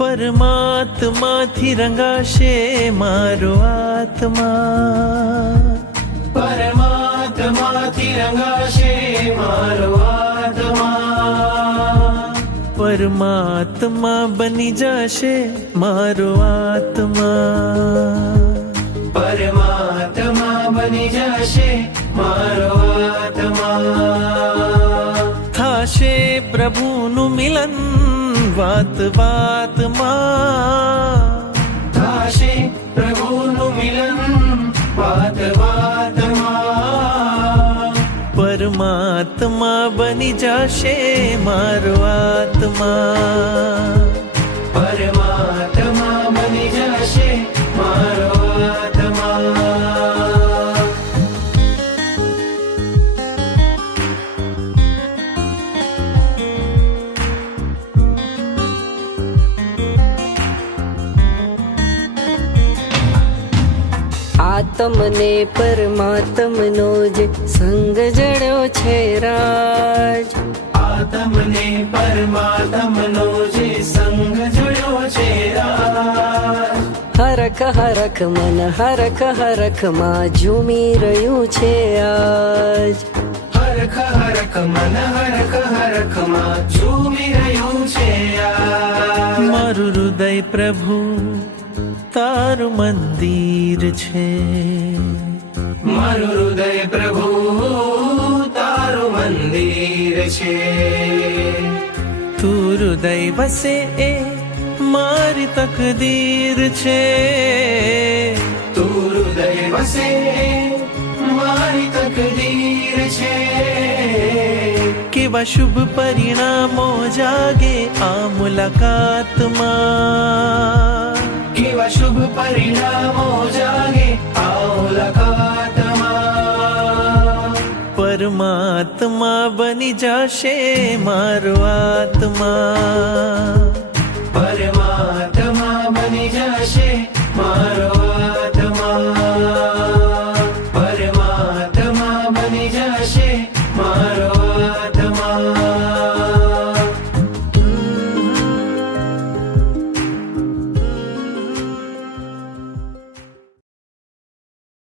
પરમાત્માથી રંગાશે મારો આત્મા, પરમાત્માથી રંગાશે મારો આત્મા, પરમાત્મા બની જશે મારો આત્મા, પરમાત્મા બની જશે મારો આત્મા, થાશે પ્રભુનું મિલન વાત વાતમાં, થાશે પ્રભુનું મિલન વાત વાતમાં, પરમાત્મા બની જશે મારો આત્મા, પરમાત્મા બની જશે મારો આત્મા. આત્મને પરમાત્મનો જે સંગ જડ્યો છે રાજ, આત્મને પરમાત્મનો જે સંગ જડ્યો છે રાજ, હરખ હરખ મન હરખ હરખમાં ઝૂમી રહ્યું છે આજ, હરખ હરખ મન હરખ હરખમાં ઝૂમી રહ્યું છે આજ. મારું હૃદય પ્રભુ તારું મંદિર છે, મારું હૃદય પ્રભુ તારું મંદિર છે, તું હૃદય વસે એ મારી તકદીર છે, તું હૃદય વસે મારી તકદીર છે, કેવા શુભ પરિણામો જાગે આ મુલાકાતમાં, કેવા શુભ પરિણામો જાગે આ મુલાકાતમાં, પરમાત્મા બની જશે મારો આત્મા,